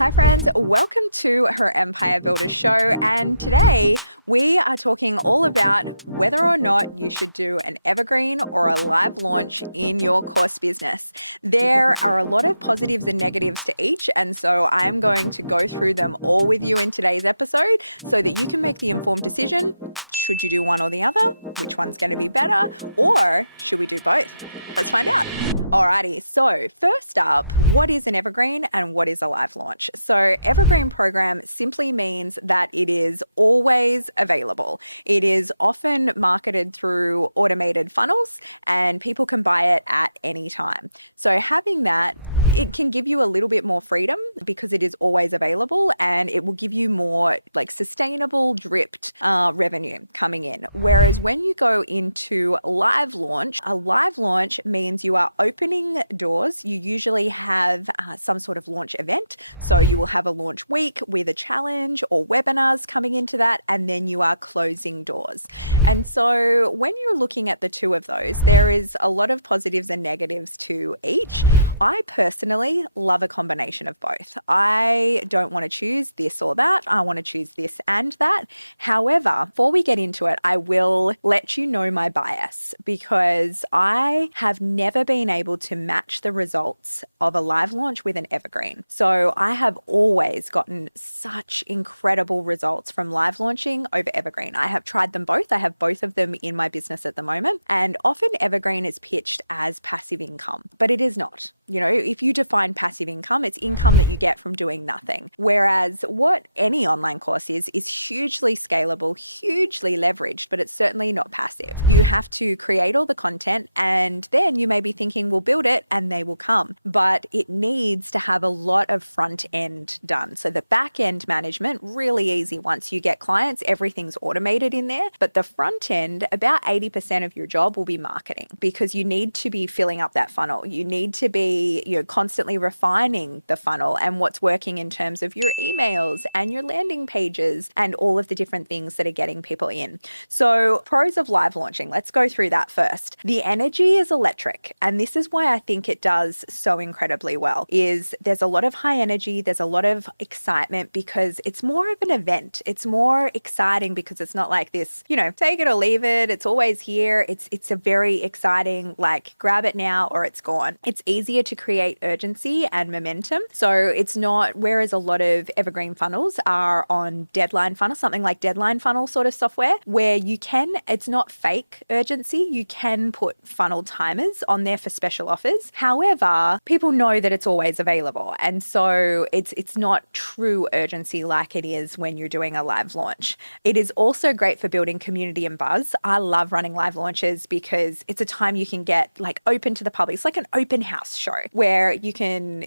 Hi, friends. Welcome to Her Empire Builder Show. And today we are talking all about whether or not you should do an evergreen or a live launch in your course business. There are a lot of positives and negatives to each. And so I'm going to go through them all with you in today's episode so that you can make the informed decision. Should you do one or the other? Which one's going to be better? Or should we do both? Let's find out. Alrighty, so first up, what is an evergreen and what is a live launch? So evergreen program simply means that it is always available. It is often marketed through automated funnels and people can buy it at any time. So having that, it can give you a little bit more freedom because it is always available and it will give you more like sustainable dripped revenue coming in. Whereas when you go into live launch, a live launch means you are opening doors. You usually have some sort of launch event. So you will have a launch week with a challenge or webinars coming into that, and then you are closing doors. And so when you're looking at the two of those, there is a lot of positives and negatives to each. I personally love a combination of both. I don't want to choose this or that. I want to choose this and that. However, before we get into it, I will let you know my bias because I have never been able to match the results of a live launch with an evergreen. So I have always gotten such incredible results from live launching over evergreen. I have tried them both. I have both of them in my business at the moment. And often evergreen is pitched as passive income, but it is not. You know, if you define passive income, it's income that you get from doing nothing. Whereas what any online course is hugely scalable, hugely leveraged, but it's certainly not passive. You have to create all the content and then you may be thinking, we'll build it and they will come. But it needs to have a lot of front end done. So the back end management, really easy. Once you get clients, everything's automated in there. But the front end, about 80% of your job will be marketing because you need to be filling up that funnel. You need to be, constantly refining the funnel and what's working in terms of your emails and your landing pages and all of the different things that are getting people in. So pros of live launching, let's go through that first. The energy is electric. And this is why I think it does so incredibly well, is there's a lot of high energy. There's a lot of excitement because it's more of an event. It's more exciting because it's not like this, take it or leave it. It's always here. It's a very exciting, like grab it now or it's gone. It's easier to create urgency and momentum. So it's not, whereas a lot of evergreen funnels are on deadline funnel, something like deadline funnel sort of software where it's not fake urgency. You can put funnel timers on there for special offers. However, people know that it's always available. And so it's not true urgency like it is when you're doing a live launch. It is also great for building community and buzz. I love running live launches because it's a time you can get like open to the public. It's like an open house show where you can,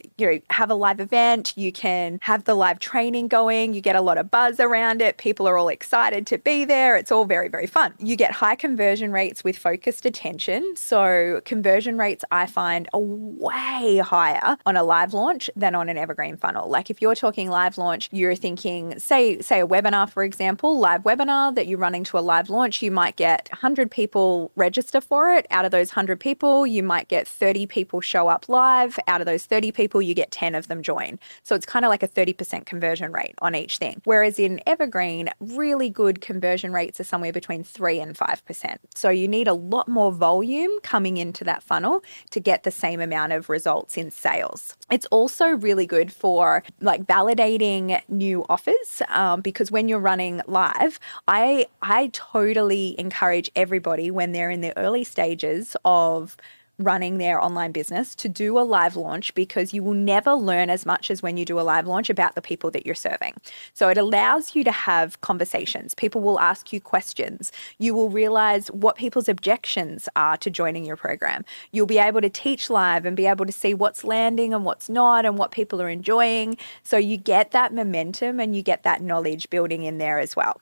have a live event, you can have the live training going, you get a lot of buzz around it. People are all excited to be there. It's all very, very fun. You get high conversion rates with focused attention. So conversion rates I find are way higher on a live launch than on an evergreen funnel. Like if you're talking live launch, you're thinking, say a webinar, for example, live webinar that you're running to a live launch, you might get 100 people register for it. Out of those 100 people, you might get 30 people show up live. Out of those 30 people, you get 10 of them join. So it's kind of like a 30% conversion rate on each thing. Whereas in evergreen, really good conversion rates are somewhere between 3 and 5%. So you need a lot more volume coming into that funnel to get the same amount of results in sales. It's also really good for like validating new offers because when you're running live, I totally encourage everybody when they're in the early stages of running their online business to do a live launch because you will never learn as much as when you do a live launch about the people that you're serving. So it allows you to have conversations. People will ask you questions. You will realize what people's objections are to joining your program. You'll be able to teach live and be able to see what's landing and what's not and what people are enjoying. So you get that momentum and you get that knowledge building in there as well.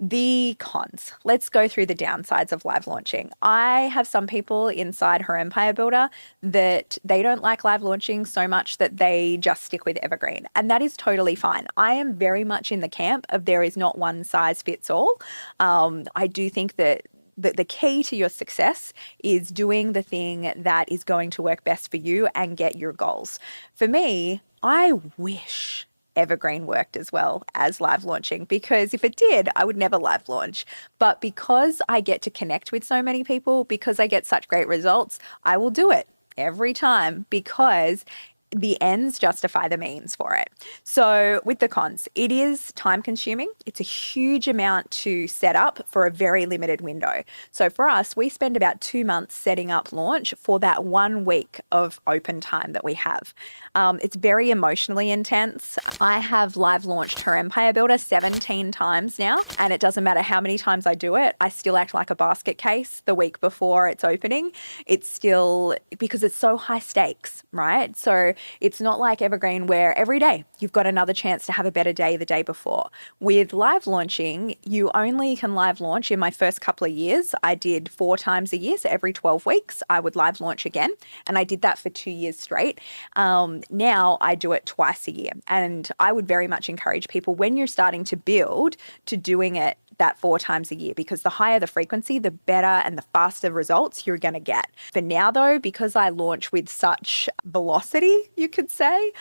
The cons. Let's go through the downsides of live launching. I have some people inside Her Empire Builder that they don't like live launching so much that they just stick with evergreen. And that is totally fine. I am very much in the camp of there is not one size fits all. I do think that the key to your success is doing the thing that is going to work best for you and get your goals. For me, I wish Evergreen worked as well as live launching, because if it did, I would never live launch. But because I get to connect with so many people, because I get such great results, I will do it every time, because the ends justify the means for it. So with the cons, it is time consuming. It's a huge amount to set up for a very limited window. So for us, we spend about 2 months setting up launch for that 1 week of open time that we have. It's very emotionally intense. I have live launched her Empire Builder 17 times now, and it doesn't matter how many times I do it, I still act like a basket case the week before it's opening. It's still, because it's so high stakes, right? So it's not like Evergreen where every day you've got another chance to have a better day the day before. With live launching, you only can live launch. In my first couple of years, I did 4 times a year. So every 12 weeks, I would live launch again. And I did that for 2 years straight. Now I do it twice a year. And I would very much encourage people, when you're starting to build, to doing it that 4 times a year, because the higher the frequency, the better and the faster results you're going to get. For now, though, because I launch with such velocity, you could say,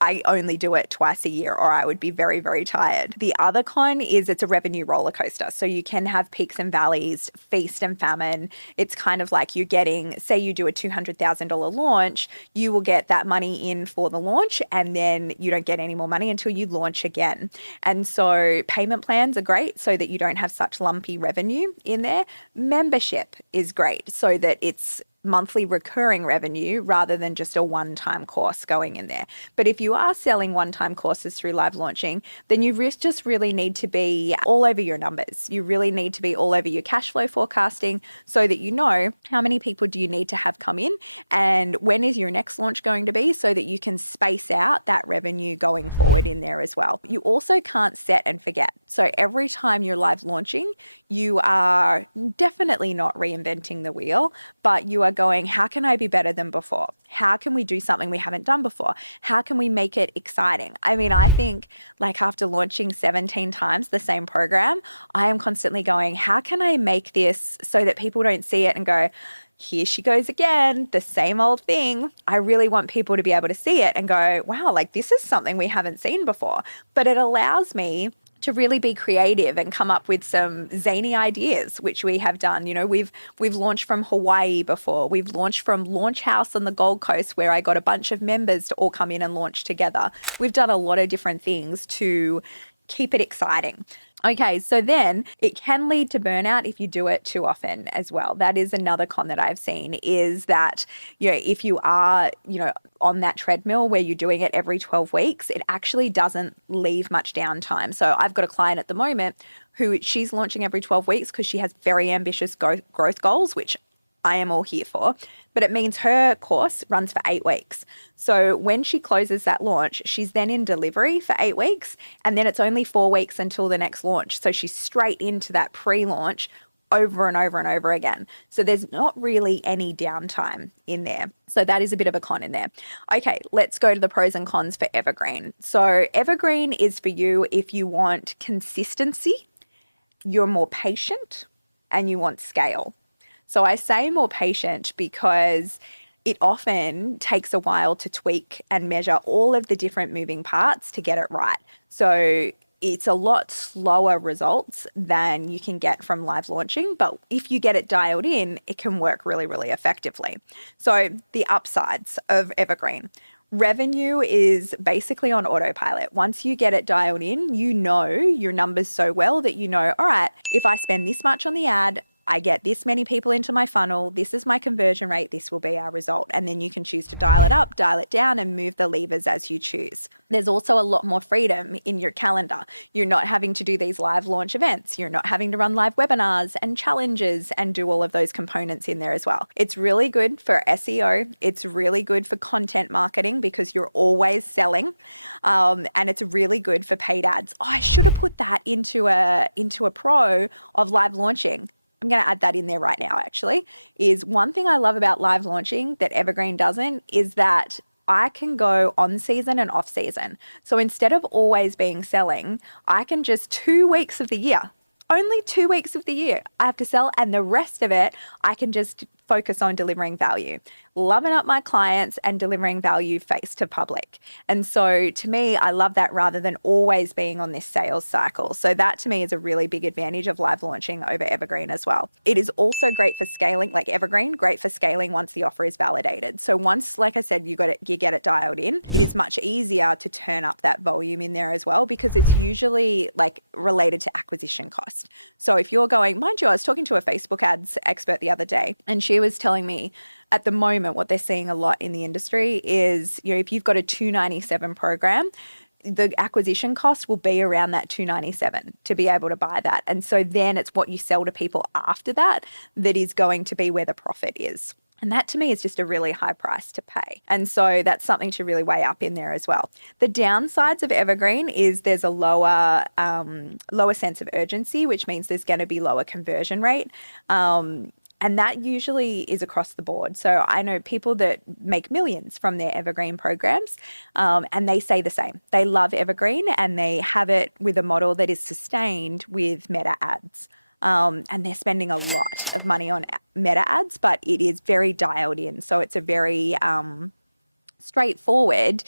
I only do it twice a year, or I would be very, very tired. The other con is it's a revenue roller coaster. So you can have peaks and valleys, feast and famine. It's kind of like you're getting, say you do a $200,000 launch, you will get that money in for the launch, and then you don't get any more money until you launch again. And so payment plans are great so that you don't have such lumpy revenue in there. Membership is great so that it's monthly recurring revenue rather than just a one-time course going in there. But if you are selling one-time courses through live launching, then you just really need to be all over your numbers. You really need to be all over your cash flow forecasting so that you know how many people do you need to have come in and when is your next launch going to be, so that you can space out that revenue going forward in there as well. You also can't set and forget. So every time you're live launching, you are definitely not reinventing the wheel, but you are going, how can I be better than before? How can we do something we haven't done before? How can we make it exciting? I mean, I think like after launching 17 times the same program, I am constantly going, how can I make this so that people don't see it and go, here she goes again, the same old thing. I really want people to be able to see it and go, wow, like this is something we haven't seen before. But it allows me to really be creative and come up with some zany ideas, which we have done. You know, we've launched from Hawaii before. We've launched from Launch House on the Gold Coast, where I got a bunch of members to all come in and launch together. We've done a lot of different things to keep it exciting. Okay, so then it can lead to burnout if you do it too often as well. That is another con that I've seen, is that, you know, if you are, you know, on that treadmill where you're doing it every 12 weeks, it actually doesn't leave much downtime. So I've got a client at the moment who she's launching every 12 weeks because she has very ambitious growth goals, which I am all here for, but it means her course runs for 8 weeks. So when she closes that launch, she's then in delivery for 8 weeks, and then it's only 4 weeks until the next launch. So she's straight into that pre-launch over and over and over again. So there's not really any downtime in there. So that is a bit of a con in there. Okay, let's go to the pros and cons for Evergreen. So Evergreen is for you if you want consistency, you're more patient, and you want scale. So I say more patient because it often takes a while to tweak and measure all of the different moving parts to get it right. So it's a lot slower results than you can get from live launching, but if you get it dialed in, it can work really, really effectively. So the upsides of Evergreen. Revenue is basically on autopilot. Once you get it dialed in, you know your numbers so well that you know, all right, if I spend this much on the ad, I get this many people into my funnel, this is my conversion rate, this will be our result. And then you can choose to dial it up, dial it down, and move the levers as you choose. There's also a lot more freedom in your calendar. You're not having to do these live launch events. You're not having to run live webinars and challenges and do all of those components in there as well. It's really good for SEO. It's really good for content marketing because you're always selling. And it's really good for paid ads. Oh, I should have put that into a pro of live launching. I'm going to add that in there right now, actually, is one thing I love about live launching that Evergreen doesn't is that I can go on season and off season. So instead of always being selling, I can just 2 weeks of the year, only 2 weeks of the year I have to sell, and the rest of it I can just focus on delivering value, loving up my clients and delivering value face to public. And so to me, I love that rather than always being on this sales cycle. So that to me is a really big advantage of live launching over Evergreen as well. It is also great for scaling, like Evergreen, great for scaling once the offer is validated. So once, like I said, you get it dialed in, it is much easier to turn up that volume in there as well, because it's usually like related to acquisition cost. So if you're going, mind you, I was talking to a Facebook ads expert the other day, and she was telling me at the moment what they're seeing a lot in the industry is, if you've got a $297 program, the acquisition cost will be around that $297 to be able to buy that. And so then it's what you sell to people after that that is going to be where the profit is. And that to me is just a really high price to pay. And so that's something to really weigh up in there as well. The downsides of Evergreen is there's a lower sense of urgency, which means there's going to be lower conversion rate. And that usually is across the board. So I know people that make millions from their Evergreen programs, and they say the same. They love Evergreen and they have it with a model that is sustained with Meta ads. And they're spending a lot of money on Meta ads, but it is very dialed in. So it's a very straightforward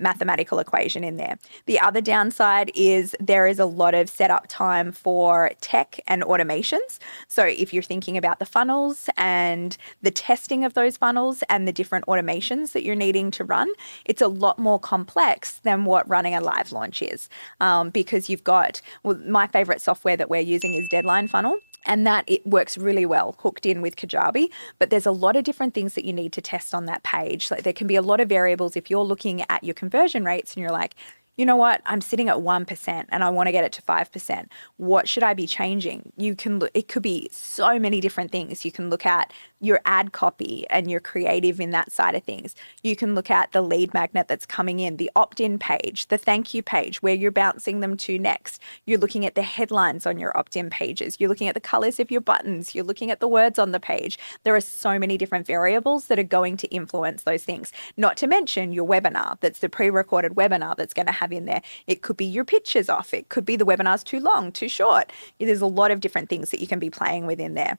mathematical equation in there. The other downside is there is a lot of setup time for tech and automations. So if you're thinking about the funnels and the testing of those funnels and the different automations that you're needing to run, it's a lot more complex than what running a live launch is, because you've got, my favorite software that we're using is Deadline Funnel. And that it works really well, hooked in with Kajabi, but there's a lot of different things that you need to test on that page. Like there can be a lot of variables if you're looking at your conversion rates and you're like, you know what, I'm sitting at 1% and I want to get it to 5%. What should I be changing? It could be so many different things. You can look at your ad copy and your creative in that side of things. You can look at the lead magnet that's coming in, the opt-in page, the thank you page, where you're bouncing them to next. You're looking at the headlines on your opt-in pages. You're looking at the colors of your buttons. You're looking at the words on the page. There are so many different variables that are going to influence those things. Not to mention your webinar, that's the pre-recorded webinar that's going to have in there. It could be your pictures off. It could be the webinar's too long, too short. There's a lot of different things that you can be playing with in there.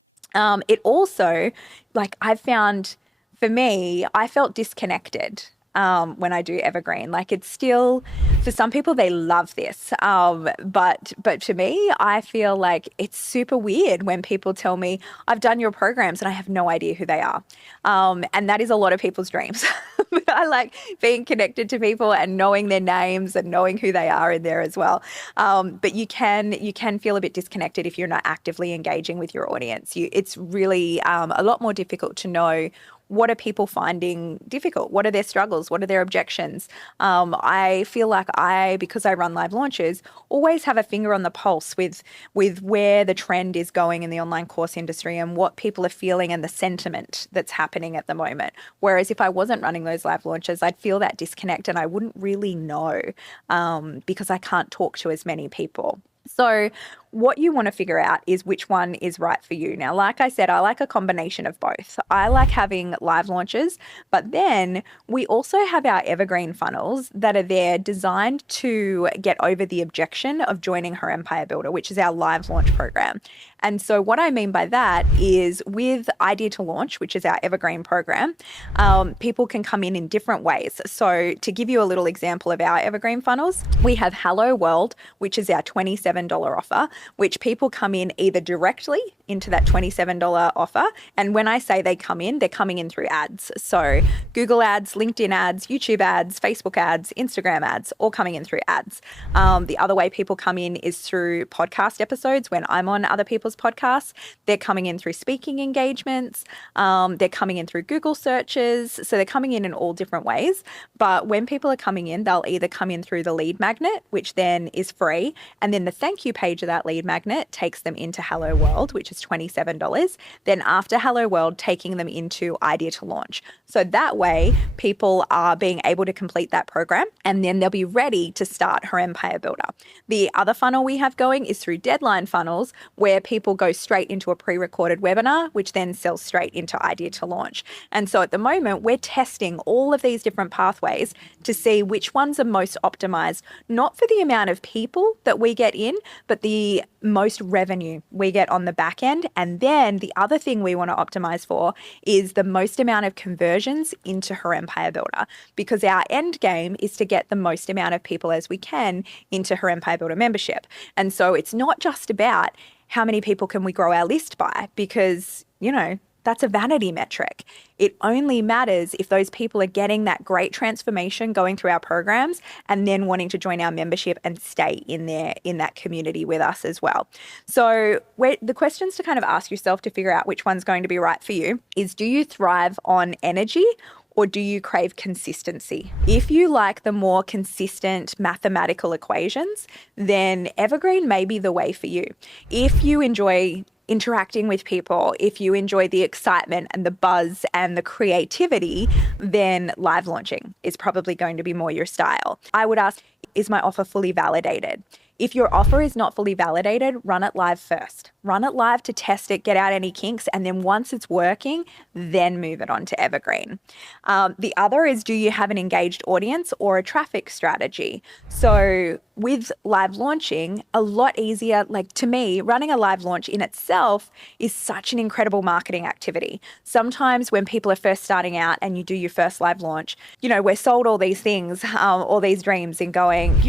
It also, like I've found, for me, I felt disconnected when I do Evergreen. Like it's still, for some people, they love this. But to me, I feel like it's super weird when people tell me, I've done your programs and I have no idea who they are. And that is a lot of people's dreams. But I like being connected to people and knowing their names and knowing who they are in there as well. But you can feel a bit disconnected if you're not actively engaging with your audience. It's really a lot more difficult to know what are people finding difficult? What are their struggles? What are their objections? I feel like because I run live launches, always have a finger on the pulse with where the trend is going in the online course industry and what people are feeling and the sentiment that's happening at the moment. Whereas if I wasn't running those live launches, I'd feel that disconnect and I wouldn't really know because I can't talk to as many people. So what you want to figure out is which one is right for you. Now, like I said, I like a combination of both. I like having live launches, but then we also have our Evergreen funnels that are there designed to get over the objection of joining Her Empire Builder, which is our live launch program. And so what I mean by that is with Idea to Launch, which is our Evergreen program, people can come in different ways. So to give you a little example of our Evergreen funnels, we have Hello World, which is our $27 offer, which people come in either directly into that $27 offer. And when I say they come in, they're coming in through ads. So Google ads, LinkedIn ads, YouTube ads, Facebook ads, Instagram ads, all coming in through ads. The other way people come in is through podcast episodes. When I'm on other people's podcasts, they're coming in through speaking engagements. They're coming in through Google searches. So they're coming in all different ways. But when people are coming in, they'll either come in through the lead magnet, which then is free. And then the thank you page of that lead magnet takes them into Hello World, which is $27. Then after Hello World, taking them into Idea to Launch. So that way people are being able to complete that program and then they'll be ready to start Her Empire Builder. The other funnel we have going is through Deadline Funnels, where people go straight into a pre-recorded webinar, which then sells straight into Idea to Launch. And so at the moment, we're testing all of these different pathways to see which ones are most optimized, not for the amount of people that we get in, but the the most revenue we get on the back end. And then the other thing we want to optimize for is the most amount of conversions into her Empire Builder, because our end game is to get the most amount of people as we can into her Empire Builder membership. And so it's not just about how many people can we grow our list by, because, that's a vanity metric. It only matters if those people are getting that great transformation going through our programs and then wanting to join our membership and stay in there in that community with us as well. So the questions to kind of ask yourself to figure out which one's going to be right for you is, do you thrive on energy, or do you crave consistency? If you like the more consistent mathematical equations, then Evergreen may be the way for you. If you enjoy interacting with people, if you enjoy the excitement and the buzz and the creativity, then live launching is probably going to be more your style. I would ask, is my offer fully validated? If your offer is not fully validated, run it live first. Run it live to test it, get out any kinks, and then once it's working, then move it on to Evergreen. The other is, do you have an engaged audience or a traffic strategy? So with live launching, a lot easier, like to me, running a live launch in itself is such an incredible marketing activity. Sometimes when people are first starting out and you do your first live launch, we're sold all these things, all these dreams, and going,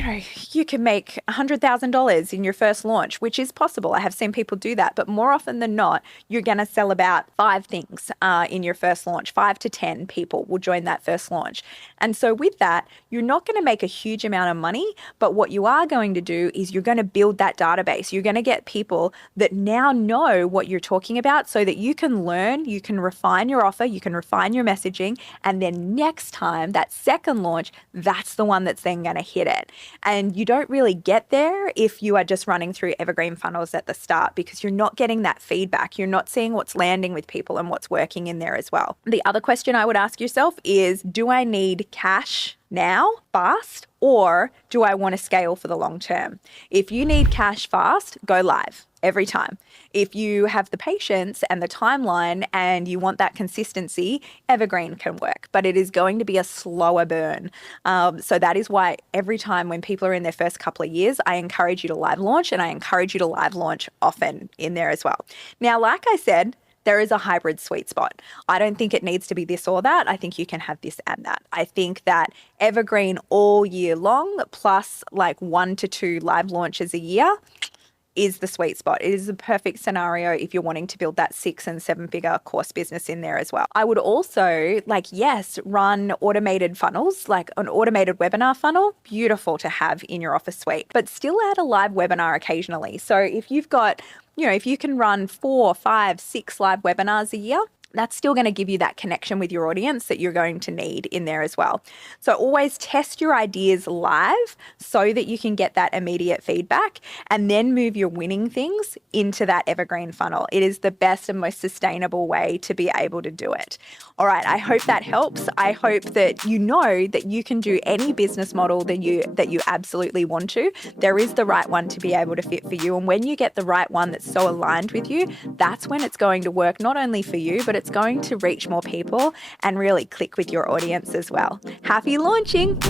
you can make $100,000 in your first launch, which is possible. I have seen people do that, but more often than not, you're going to sell about 5 things in your first launch. 5 to 10 people will join that first launch. And so with that, you're not going to make a huge amount of money, but what you are going to do is you're going to build that database. You're going to get people that now know what you're talking about so that you can learn, you can refine your offer, you can refine your messaging, and then next time, that second launch, that's the one that's then going to hit it. And you don't really get there if you are just running through Evergreen funnels at the start, because you're not getting that feedback. You're not seeing what's landing with people and what's working in there as well. The other question I would ask yourself is, do I need cash now, fast, or do I want to scale for the long term? If you need cash fast, go live every time. If you have the patience and the timeline and you want that consistency, Evergreen can work, but it is going to be a slower burn. So that is why every time when people are in their first couple of years, I encourage you to live launch, and I encourage you to live launch often in there as well. Now, like I said, there is a hybrid sweet spot. I don't think it needs to be this or that. I think you can have this and that. I think that Evergreen all year long, plus like 1 to 2 live launches a year, is the sweet spot. It is the perfect scenario if you're wanting to build that 6 and 7 figure course business in there as well. I would also run automated funnels, like an automated webinar funnel, beautiful to have in your office suite, but still add a live webinar occasionally. So if you've got, if you can run 4, 5, 6 live webinars a year, that's still going to give you that connection with your audience that you're going to need in there as well. So always test your ideas live so that you can get that immediate feedback, and then move your winning things into that Evergreen funnel. It is the best and most sustainable way to be able to do it. All right, I hope that helps. I hope that you know that you can do any business model that you absolutely want to. There is the right one to be able to fit for you. And when you get the right one that's so aligned with you, that's when it's going to work not only for you, but it's going to reach more people and really click with your audience as well. Happy launching!